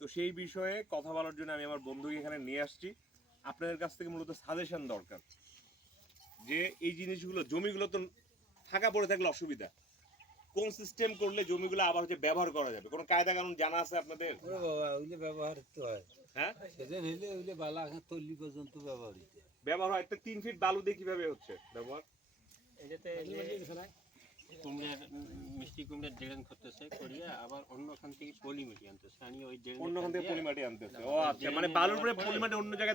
তো সেই বিষয়ে কথা বলার জন্য আমি আমার বন্ধুকে এখানে নিয়ে আসছি। আপনাদের কাছ থেকে মূলত সাজেশন দরকার যে এই জিনিসগুলো জমিগুলো তো ফাঁকা পড়ে থাকলে অসুবিধা, কোন সিস্টেম করলে জমিগুলো আবার হচ্ছে ব্যবহার করা যাবে, কোনো কায়দা কানুন জানা আছে আপনাদের? ওরে বাবা ওইলে ব্যবহার তো হয়, হ্যাঁ সেদিন হইলে ওইলে বালা এখন তল্লি পর্যন্ত ব্যবহার হইতে ব্যবহার হয়, তো 3 ফিট বালু দিয়ে কিভাবে হচ্ছে ব্যবহার? এটাতে কুমড়ার মিষ্টি কুমড়ার ড্রেন করতেছে করিয়া আবার অন্যখান থেকে পলি মিটি আনতেছে আনি ওই ড্রেন অন্যখান থেকে পলিমাটি আনতেছে। ও আচ্ছা, মানে বালুর উপরে পলিমাটি অন্য জায়গায়